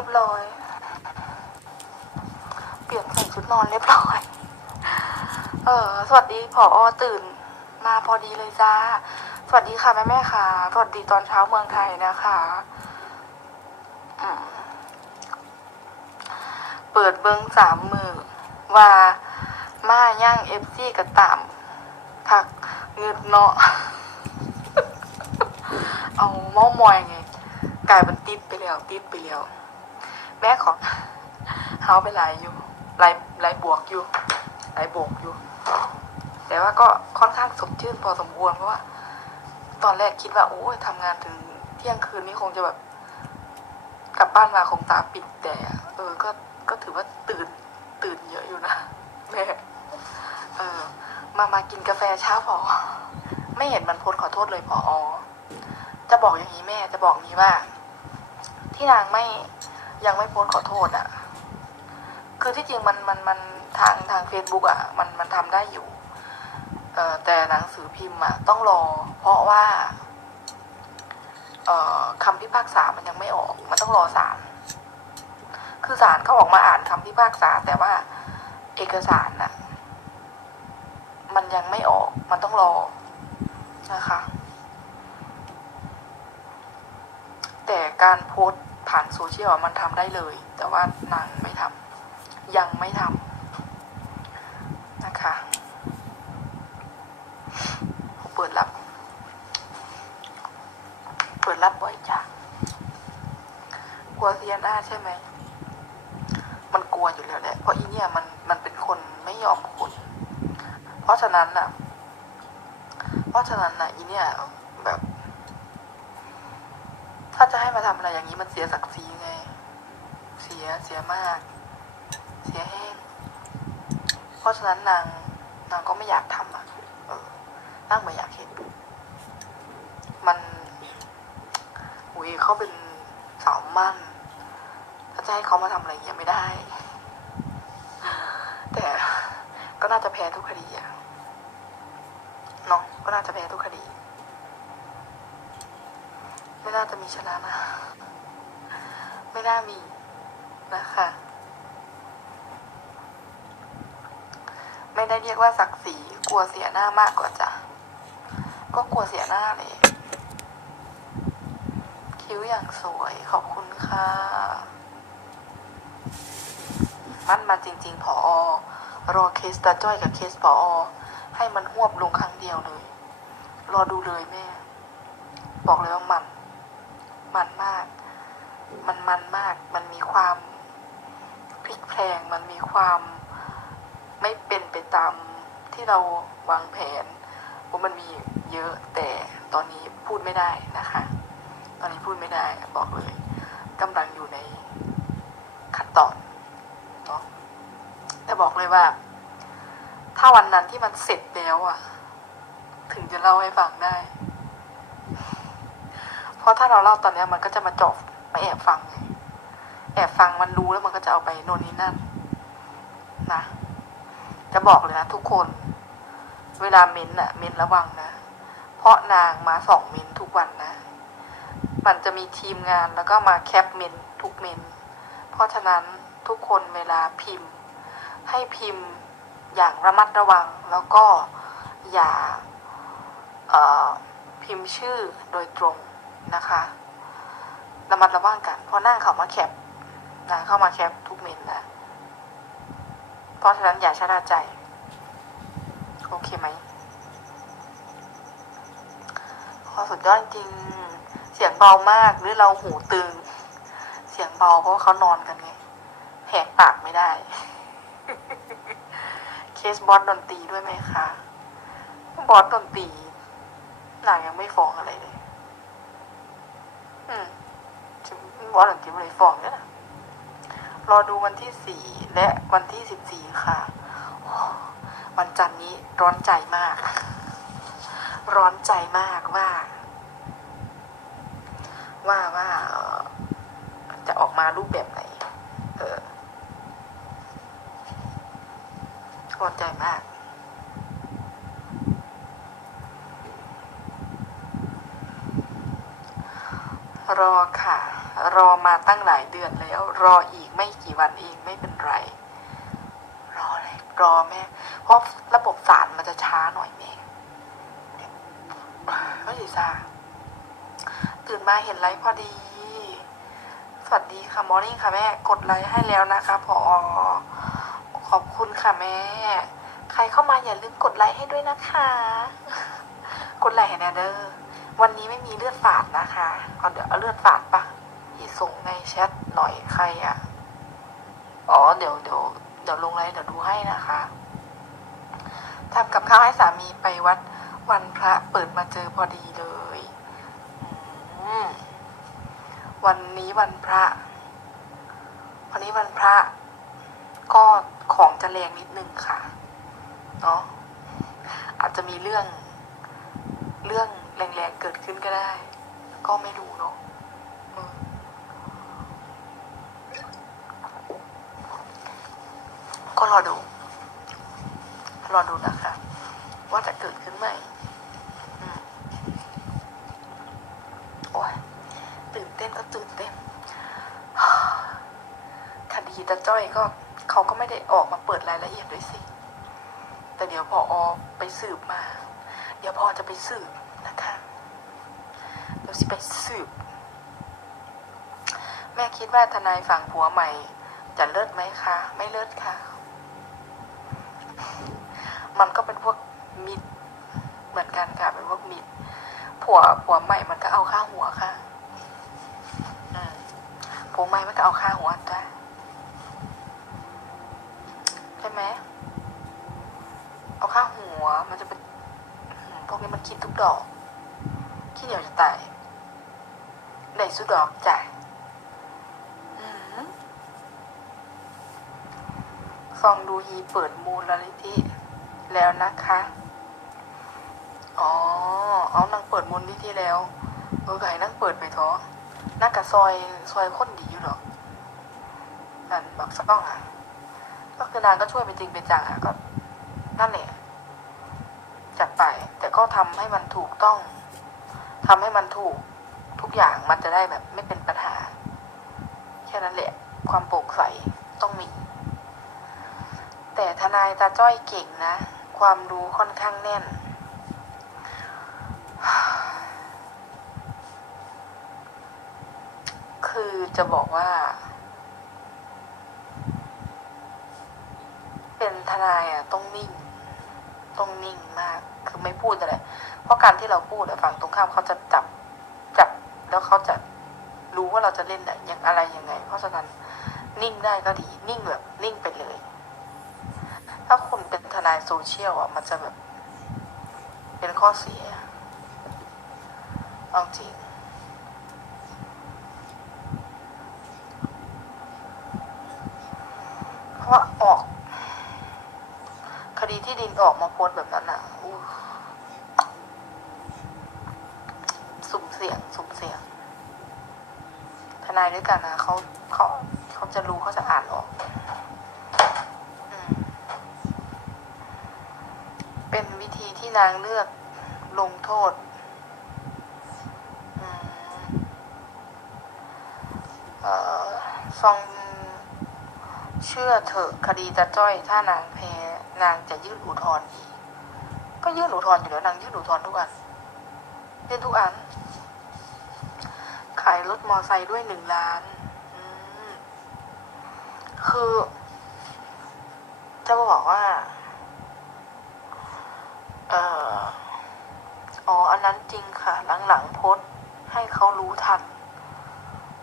รียบร้อย เปลี่ยนใส่ชุดนอนเรียบร้อย เออ สวัสดีผออตื่น มาพอดีเลยจ้า สวัสดีค่ะแม่แม่ค่ะ สวัสดีตอนเช้าเมืองไทยนะคะเปิดเบิ้งสามมือ ว่ามาย่างเอฟซีกระตามผักเงืดเนาะ เอาเมอมอยไง กลายเป็นติดไปแล้ว ติดไปแล้ว แม่ของเฮาไปหลายอยู่หลายหลายบวกอยู่หลายบวกอยู่ แต่ว่าก็ค่อนข้างสดชื่นพอสมควรเพราะว่า ตอนแรกคิดว่าโอ้ยทำงานถึงเที่ยงคืนนี้คงจะแบบ กลับบ้านมาคงตาปิดแต่ เออก็ก็ถือว่าตื่นตื่นเยอะอยู่นะแม่เออมามากินกาแฟเช้าพอ ไม่เห็นมันโพสขอโทษเลยพออจะบอกอย่างนี้แม่จะบอกนี้ว่า ที่นางไม่ ยังไม่โพสขอโทษอะ่ะ คือที่จริงมันมันมันทางทางเฟซบุ๊กอะมันมันทำได้อยู่เอ่อแต่หนังสือพิมพ์อะต้องรอ เพราะว่าเอ่อคำพิพากษามันยังไม่ออก มันต้องรอศาลคือศาลเขาออกมาอ่านคำพิพากษา แต่ว่าเอกสารน่ะ มันยังไม่ออกมันต้องรอนะคะ แต่การโพสต์ ผ่านโซเชียลมันทำได้เลย แต่ว่านางไม่ทำยังไม่ทำนะคะเปิดรับ เปิดรับบ่อยจ้ะกลัวเซียนาใช่ไหม มันกลัวอยู่แล้วแหละเพราะอีเนี่ยมันมันเป็นคนไม่ยอมคน เพราะฉะนั้นน่ะ เพราะฉะนั้นน่ะอีเนี่ยแบบ ถ้าจะให้มาทำอะไรอย่างนี้มันเสียศักดิ์ศรีไง เสียเสียมาก เสียแห้ง เพราะฉะนั้นนางนางก็ไม่อยากทำอะเออนางไม่อยากเห็น มันอุยเขาเป็นสาวมั่น ถ้าจะให้เขามาทำอะไรอย่างเงี้ยไม่ได้ แต่ก็น่าจะแพ้ทุกคดีอะเนาะก็น่าจะแพ้ทุกคดี ไม่น่าจะมีชนะนะ ไม่น่ามีนะคะ ไม่ได้เรียกว่าศักดิ์ศรีกลัวเสียหน้ามากกว่าจ้ะก็กลัวเสียหน้าเลย คิ้วอย่างสวยขอบคุณค่ะ มั่นมาจริง ๆ พออรอเคสตาจ้อยกับเคสพออให้มันหวบลงครั้งเดียวเลย รอดูเลยแม่ บอกเลยว่ามัน มันมาก มันมันมาก มันมีความพลิกแพลง มันมีความไม่เป็นไปตามที่เราวางแผนว่ามันมีเยอะแต่ตอนนี้พูดไม่ได้นะคะ ตอนนี้พูดไม่ได้บอกเลยกำลังอยู่ในขั้นตอนเนาะแต่บอกเลยว่า ถ้าวันนั้นที่มันเสร็จแล้วอะถึงจะเล่าให้ฟังได้ ราะถ้าเราเล่าตอนนี้มันก็จะมาจบมาแอบฟังไงแอบฟังมันรู้แล้วมันก็จะเอาไปโน่นนี่นั่นนะจะบอกเลยนะทุกคน เวลาเม้นต์อะเม้นต์ระวังนะ เพราะนางมาสองเม้นต์ทุกวันนะ มันจะมีทีมงานแล้วก็มาแคปเมนต์ทุกเมนต์เพราะฉะนั้นทุกคนเวลาพิมพ์ ให้พิมพ์อย่างระมัดระวังแล้วก็อย่าพิมพ์ชื่อโดยตรง นะคะระมัดระวังกันเพราะหน้าเขามาแคปนะเข้ามาแคปทุกเมนนะเพราะฉะนั้นอย่าชะล่าใจ โอเคไหมพอสุดยอดจริง เสียงเบามากหรือเราหูตึง เสียงเบาเพราะเขานอนกันไงแหกปากไม่ได้ เคสบอสดนตรีด้วยไหมคะ บอสดนตรีนางยังไม่ฟ้องอะไรเลย อืมถึงบอสดนตรีไม่ได้ฟ้องเนี่ยนะรอดูวันที่สี่และวันที่สิบสี่ค่ะวันจันทร์นี้ร้อนใจมาก ร้อนใจมากว่า ว่าว่าจะออกมารูปแบบไหน เออร้อนใจมาก รอค่ะ รอมาตั้งหลายเดือนแล้ว รออีกไม่กี่วันเองไม่เป็นไร รอเลยรอแม่ เพราะระบบสารมันจะช้าหน่อยแม่ก็สิซาตื่นมาเห็นไลฟ์พอดี สวัสดีค่ะมอร์นิ่งค่ะแม่ กดไลค์ให้แล้วนะคะพอขอบคุณค่ะแม่ ใครเข้ามาอย่าลืมกดไลค์ให้ด้วยนะคะ กดไลค์ให้แนเด้อ วันนี้ไม่มีเลือดฝาดนะคะ เอาเดี๋ยวเอาเลือดฝาดปะที่ส่งในแชทหน่อยใครอะ อ๋อเดี๋ยวเดี๋ยวเดี๋ยวลงไลน์เดี๋ยวดูให้นะคะทำกับข้าวให้สามีไปวัดวันพระเปิดมาเจอพอดีเลย วันนี้วันพระ วันนี้วันพระ ก็ของจะแรงนิดนึงค่ะ เนาะอาจจะมีเรื่องเรื่อง แรงๆเกิดขึ้นก็ได้ ก็ไม่รู้เนาะก็รอดู รอดูนะคะ ว่าจะเกิดขึ้นไหมอืมโอ้ยตื่นเต้นก็ตื่นเต้นคดีตาจ้อยก็เขาก็ไม่ได้ออกมาเปิดรายละเอียดด้วยสิ แต่เดี๋ยวพออไปสืบมา เดี๋ยวพอจะไปสืบ นะคะเดี๋ยวสิไปสืบ แม่คิดว่าทนายฝั่งผัวใหม่ จะเลิศไหมคะ ไม่เลิศค่ะ มันก็เป็นพวกมิดเหมือนกันค่ะ เป็นพวกมิดผัวผัวใหม่มันก็เอาค่าหัวค่ะผัวใหม่มันก็เอาค่าหัวจ้ะใช่ไหมเอาค่าหัวมันจะเป็นพวกนี้มันคิดทุกดอก ขี้เหนียวจะตายไหนสุดดอกจ่ายอืมซองดูฮีเปิดมูลนิธิแล้วนะคะ อ๋อ เอานางเปิดมูลนิธิแล้ว เออไก่นางเปิดไปเถอะนางกับซอยซอยคนดีอยู่หรอกนั่นบักซ่องอะ ก็คือนางก็ช่วยเป็นจริงเป็นจังอะก็ นั่นแหละจัดไป แต่ก็ทำให้มันถูกต้อง ทำให้มันถูกทุกอย่างมันจะได้แบบไม่เป็นปัญหา แค่นั้นแหละ ความโปร่งใสต้องมี แต่ทนายตาจ้อยเก่งนะ ความรู้ค่อนข้างแน่น คือจะบอกว่า เป็นทนายอะต้องนิ่ง ต้องนิ่งมาก คือไม่พูดอะไรเพราะการที่เราพูดฝั่งตรงข้ามเขาจะจับจับแล้วเขาจะรู้ว่าเราจะเล่นอย่างอะไรยังไง เพราะฉะนั้นนิ่งได้ก็ดี นิ่งแบบนิ่งไปเลย ถ้าคุณเป็นทนายโซเชียลอะมันจะแบบ เป็นข้อเสียเอาจริงเพราะว่าออก คดีที่ดินออกมาโพสแบบนั้นอะอู้สุ่มเสี่ยง สุ่มเสี่ยง ทนายด้วยกันนะเขาเขาเขาจะรู้เขาจะอ่านออกอเป็นวิธีที่นางเลือกลงโทษซองเชื่อเถอะคดีตาจ้อย ถ้านางแพ้ นางจะยื่นอุทธรณ์อีก ก็ยื่นอุทธรณ์อยู่แล้วนางยื่นอุทธรณ์ทุกอันยื่นทุกอัน ขายรถมอไซค์ด้วยหนึ่งล้านอืมคือ จะบอกว่า เอ่ออ๋อ อันนั้นจริงค่ะ หลังๆโพสต์ให้เขารู้ทัน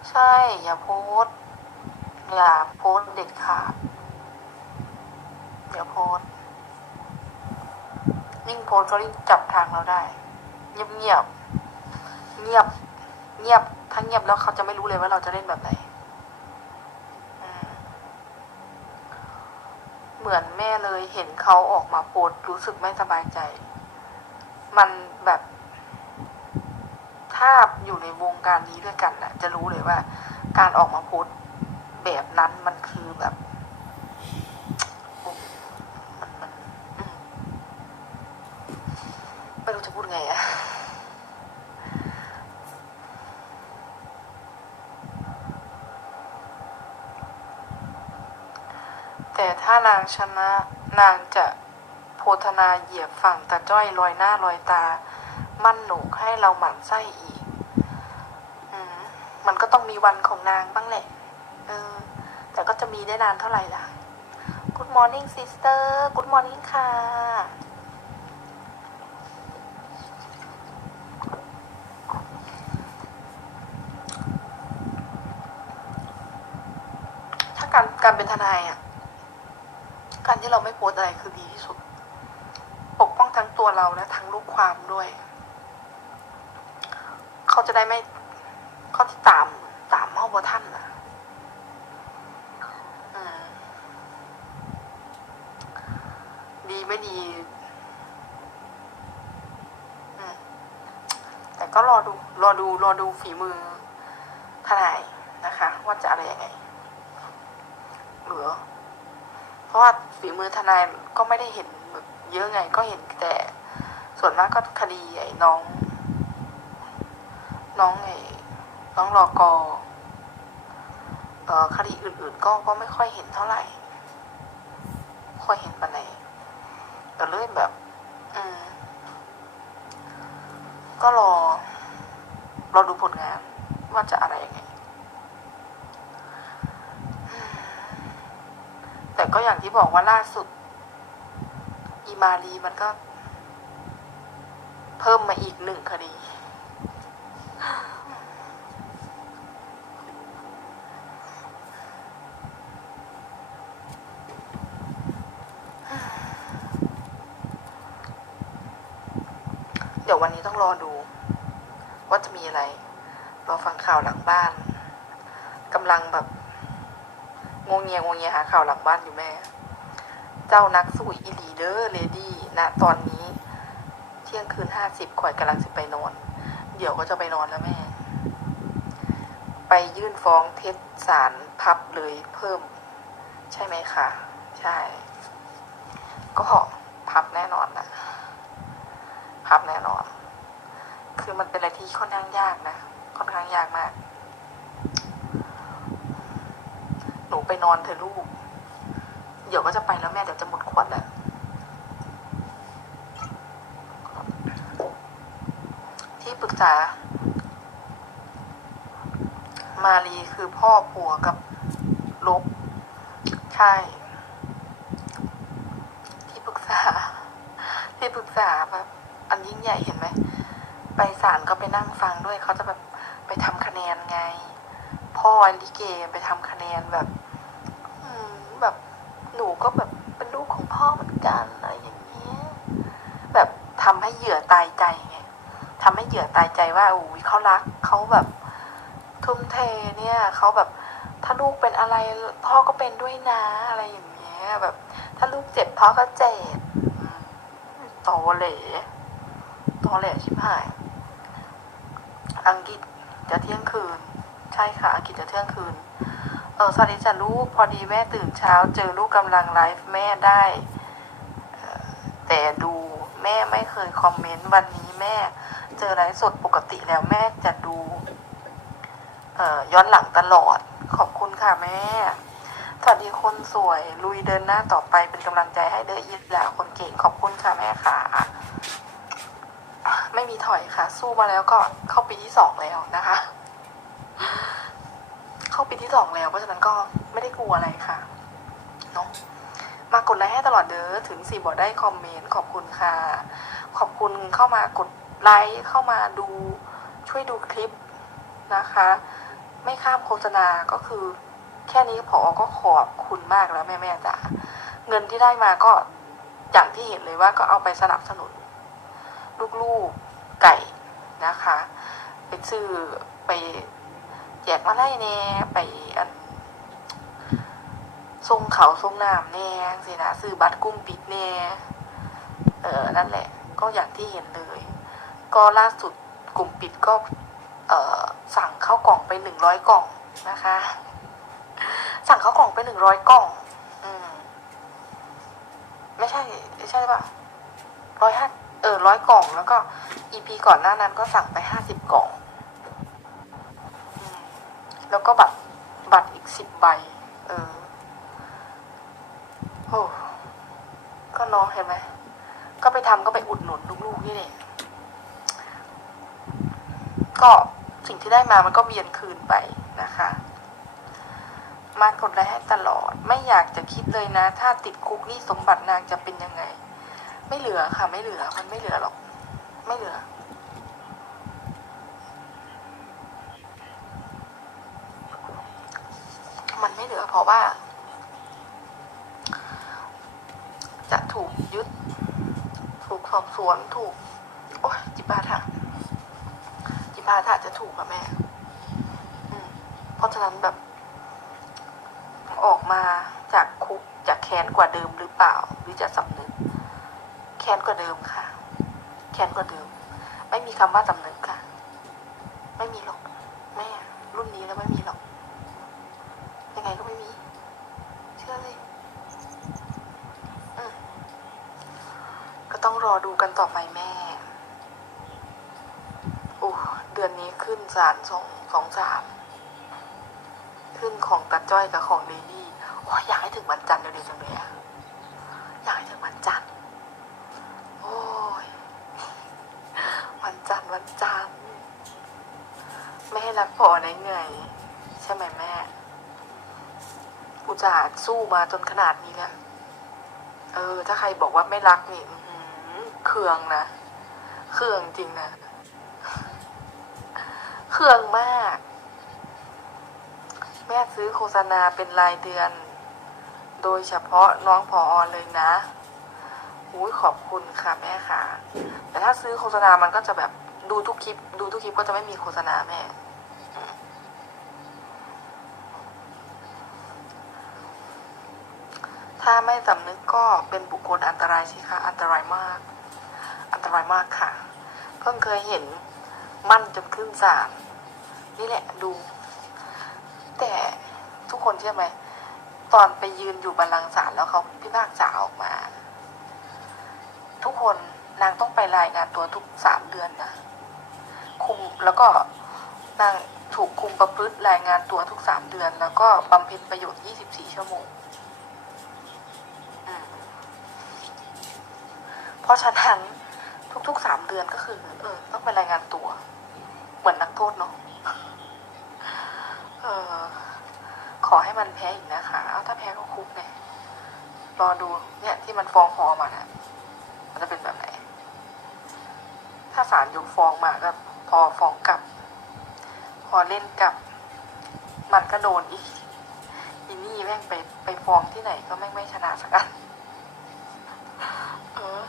ใช่ อย่าโพสต์อย่าโพสต์เด็ดขาด อย่าโพสต์ยิ่งโพสก็ยิ่งจับทางเราได้ เงียบเงียบ เงียบ เงียบ ถ้าเงียบแล้วเขาจะไม่รู้เลยว่าเราจะเล่นแบบไหน เหมือนแม่เลยเห็นเขาออกมาโพสรู้สึกไม่สบายใจ มันแบบ ถ้าอยู่ในวงการนี้ด้วยกันน่ะจะรู้เลยว่า การออกมาโพสแบบนั้นมันคือแบบ จะพูดไงอะแต่ถ้านางชนะนางจะโพธนาเหยียบฝั่งตะจ้อยลอยหน้าลอยตา มั่นหนุกให้เราหมั่นไส้อีกอมมันก็ต้องมีวันของนางบ้างแหละเออ แต่ก็จะมีได้นานเท่าไหร่ล่ะ Good morning sister Good morning ค่ะ การเป็นทนายอะ การที่เราไม่โพสอะไรคือดีที่สุด ปกป้องทั้งตัวเราและทั้งลูกความด้วย เขาจะได้ไม่ เขาที่ตามตามเมาบ่ท่านนะอืมดีไม่ดีอืมแต่ก็รอดู รอดู รอดูฝีมือทนายนะคะ ว่าจะอะไรยังไง หลือเพราะว่าฝีมือทนายก็ไม่ได้เห็นเยอะไง ก็เห็นแต่ ส่วนมากก็คดีไอ้น้อง น้องไอ้น้องรอกอเอ่อคดีอื่นๆ ก็ก็ไม่ค่อยเห็นเท่าไหร่ ค่อยเห็นปานไหนแต่เรื่อยแบบ อืม ก็รอ รอดูผลงานว่าจะอะไรยังไง แต่ก็อย่างที่บอกว่าล่าสุด อีมารีมันก็ เพิ่มมาอีกหนึ่งคดี เดี๋ยววันนี้ต้องรอดู ว่าจะมีอะไร รอฟังข่าวหลังบ้านกำลังแบบ งงเงียงงเงียหาข่าวหลังบ้านอยู่แม่ เจ้านักสู้อีลีเดอร์เลดี้ณตอนนี้ เที่ยงคืนห้าสิบข่อยกำลังจะไปนอน เดี๋ยวก็จะไปนอนแล้วแม่ ไปยื่นฟ้องเท็จศาลพับเลยเพิ่ม ใช่ไหมคะ ใช่ ก็พับแน่นอนนะพับแน่นอน คือมันเป็นอะไรที่ค่อนข้างยากนะ ค่อนข้างยากมาก ห นูไปนอนเถอะลูก เดี๋ยวก็จะไปแล้วแม่เดี๋ยวจะหมดขวดแล้วที่ปรึกษา มารีคือพ่อผัวกับลบใช่ ที่ปรึกษา ที่ปรึกษาแบบอันยิ่งใหญ่เห็นไหมไปศาลก็ไปนั่งฟังด้วยเขาจะแบบไปทำคะแนนไง พ่อลิเกไปทำคะแนนแบบอืมแบบ หนูก็แบบเป็นลูกของพ่อเหมือนกันอะไรอย่างเงี้ยแบบทำให้เหยื่อตายใจไงทำให้เหยื่อตายใจว่าโอ้ยเขารักเขาแบบทุ่มเทเนี่ยเขาแบบถ้าลูกเป็นอะไรพ่อก็เป็นด้วยนะอะไรอย่างเงี้ยแบบ ถ้าลูกเจ็บพ่อก็เจ็บอืมโตเหล่โตเหล่ชิบหาย อังกฤษจะเที่ยงคืน ใช่ค่ะ อังกฤษจะเที่ยงคืน เออสวัสดีจ้ะลูกพอดีแม่ตื่นเช้า เจอลูกกำลังไลฟ์แม่ได้แต่ดูแม่ไม่เคยคอมเมนต์วันนี้แม่ เจอไลฟ์สดปกติแล้วแม่จะดูเออย้อนหลังตลอดขอบคุณค่ะแม่ สวัสดีคนสวยลุยเดินหน้าต่อไปเป็นกำลังใจให้เด้อยิดหลาคนเก่งขอบคุณค่ะแม่ค่ะ ไม่มีถอยค่ะ สู้มาแล้วก็เข้าปีที่สองแล้วนะคะ เข้าปีที่สองแล้วเพราะฉะนั้นก็ไม่ได้กลัวอะไรค่ะเนาะมากดไลค์ให้ตลอดเด้อถึงสี่บอกได้คอมเมนต์ขอบคุณค่ะ ขอบคุณเข้ามากดไลค์เข้ามาดูช่วยดูคลิปนะคะ ไม่ข้ามโฆษณาก็คือ แค่นี้พอก็ขอบคุณมากแล้วแม่แม่ๆจ๋าเงินที่ได้มาก็อย่างที่เห็นเลยว่าก็เอาไปสนับสนุน ลูกๆไก่นะคะ ไปซื้อไป แจกมาไล่แน่ไปอันทรงเขาทรงน้ำแน่สินะซื้อบัตรกุ้มปิดแน่เออนั่นแหละ ก็อย่างที่เห็นเลย ก็ล่าสุดกลุ่มปิดก็เออสั่งข้าวกล่องไปหนึ่งร้อยกล่องนะคะ สั่งข้าวกล่องไปหนึ่งร้อยกล่องอืมไม่ใช่ไม่ใช่ป่ะร้อยห้าเออร้อยกล่องแล้วก็อีพีก่อนหน้านั้นก็สั่งไปห้าสิบกล่อง แล้วก็บัตรบัตรอีกสิบใบ เออโอ้ก็น้องเห็นไหม ก็ไปทำก็ไปอุดหนุนลูกๆนี่แหละก็สิ่งที่ได้มามันก็เวียนคืนไปนะคะ มากดไลค์ให้ตลอด ไม่อยากจะคิดเลยนะ ถ้าติดคุกนี่สมบัตินางจะเป็นยังไง ไม่เหลือค่ะ ไม่เหลือ มันไม่เหลือหรอก ไม่เหลือ มันไม่เหลือเพ ราะว่า จะถูกยึด ถูกสอบสวนถูก โอ้ยจิบาถะจิบาถะจะถูกอะแม่เพราะฉะนั้นแบบ ออกมาจากคุกจะแค้นกว่าเดิมหรือเปล่า หรือจะสำนึก แค้นกว่าเดิมค่ะ แค้นกว่าเดิม ไม่มีคำว่าสำนึกค่ะ ไม่มีหรอก แม่ รุ่นนี้แล้วไม่มีหรอก ยังไงก็ไม่มี เชื่อเลยอืมก็ต้องรอ ดูกันต่อไปแม่โอ้เดือนนี้ขึ้นศาลสองสองสามขึ้นของตาจ้อยกับของเดลี่โอ้ยอยากให้ถึงวันจันทร์เร็วๆจังเลยอะอยากให้ถึงวันจันทร์โอ้ยวันจันทร์วันจันทร์ไม่ให้รักพอได้ไงใช่ไหมแม่อุตส่าห์สู้มาจนขนาดนี้แล้วเออ ถ้าใครบอกว่าไม่รักนี่ เคืองนะ เคืองจริงนะ เคืองมาก แม่ซื้อโฆษณาเป็นรายเดือน โดยเฉพาะน้องพออเลยนะอุ้ยขอบคุณค่ะแม่ค่ะ แต่ถ้าซื้อโฆษณามันก็จะแบบดูทุกคลิป ดูทุกคลิปก็จะไม่มีโฆษณาแม่ถ้าไม่สำนึกก็เป็นบุคคลอันตรายสิคะอันตรายมาก นตรายมากค่ะ เพิ่งเคยเห็นมั่นจนขึ้นศาลนี่แหละดู แต่ทุกคนเชื่อไหม ตอนไปยืนอยู่บัลลังก์ศาลแล้วเขาพิพากษาออกมา ทุกคนนางต้องไปรายงานตัวทุกสามเดือนนะคุมแล้วก็นางถูกคุมประพฤติรายงานตัวทุกสามเดือน แล้วก็บำเพ็ญประโยชน์ยี่สิบสี่ชั่วโมงเพราะฉะนั้น ทุกๆสามเดือนก็คือเออต้องไปรายงานตัว เหมือนนักโทษเนาะเออขอให้มันแพ้อีกนะคะเอาถ้าแพ้ก็คุกไงรอดูเนี่ยที่มันฟ้องพอมานะมันจะเป็นแบบไหน ถ้าศาลยกฟ้องมาก็พอฟ้องกลับ พอเล่นกลับ มันก็โดนอีกอีนี่แม่งไปไปฟ้องที่ไหนก็แม่งไม่ชนะสักอันเออ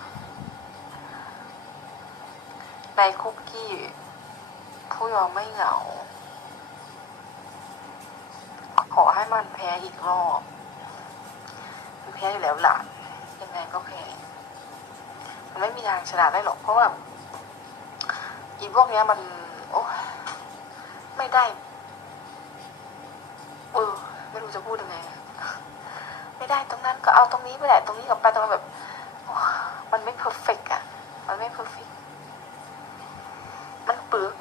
ในคุกกี้ ผู้ยอมไม่เหงา ขอให้มันแพ้อีกรอบมันแพ้อยู่แล้วหลานยังไงก็แพ้มันไม่มีทางชนะได้หรอก เพราะว่าอีพวกเนี้ยมัน โอ้ไม่ได้เออไม่รู้จะพูดยังไงไม่ได้ตรงนั้นก็เอาตรงนี้ไปแหละ ตรงนี้กับไปตรงนั้นแบบ มันไม่เพอร์เฟกอะมันไม่เพอร์เฟกมันปึก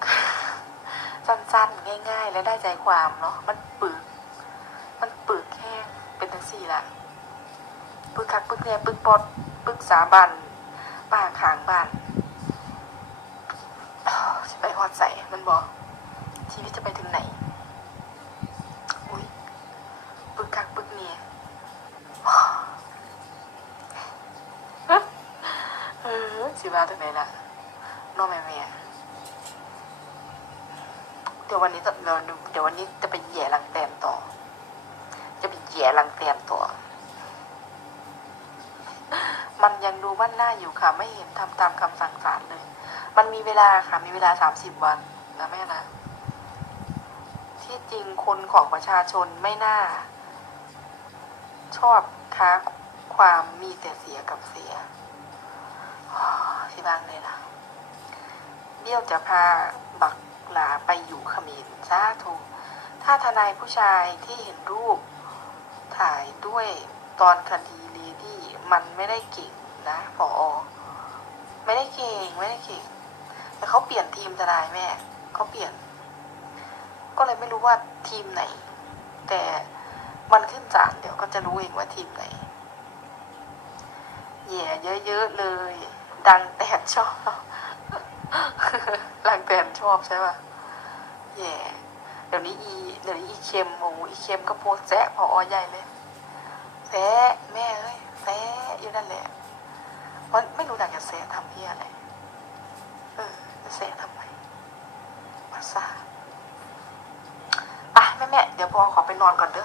สั้นๆ ง่ายๆ และได้ใจความเนาะมันปึก มันปึกแห้งเป็นทั้งสี่ละปึกคักปึกเนี่ยปึกปอดปึกสาบันป้าขางบ้านจะไปฮอดใส่มันบอกชีวิตจะไปถึงไหนอุ้ยปึกคักปึกเนี่ยเออสิว่าถึงไหนล่ะน้องแม่แม่ ดี๋ยววันนี้จะเดี๋ยวเดี๋ยววันนี้จะไปแย่ลังแตมต่อ จะไปแย่ลังแตมต่อ มันยังดูบ้านหน้าอยู่ค่ะ ไม่เห็นทำตามคำสั่งศาลเลย มันมีเวลาค่ะมีเวลาสามสิบวันนะแม่นะ ที่จริงคนของประชาชนไม่น่า ชอบค้าความมีแต่เสียกับเสียที่บ้านเลยล่ะเบี้ยวจะพา หลาไปอยู่เขมรซาถูกถ้าทนายผู้ชายที่เห็นรูปถ่ายด้วยตอนคดีเลดี้มันไม่ได้เก่งนะพอไม่ได้เก่งไม่ได้เก่งแต่เขาเปลี่ยนทีมทนายแม่เขาเปลี่ยน ก็เลยไม่รู้ว่าทีมไหน แต่วันขึ้นศาลเดี๋ยวก็จะรู้เองว่าทีมไหนแย่เยอะๆเลย ดังแตนชอบ ดังแตนชอบใช่ป่ะแย่เดี๋ยวนี้อีเดี๋ยวนี้อีเค็มโอ้อีเค็มก็โพสแซะพออใหญ่เลยแซะแม่เอ้ยแซะอยู่นั่นแหละมันไม่รู้ดักจะแซะทำเพี้ยอะไรเออจะแซะทำไมมาซาอะแม่แม่เดี๋ยวพอขอไปนอนก่อนเด้อ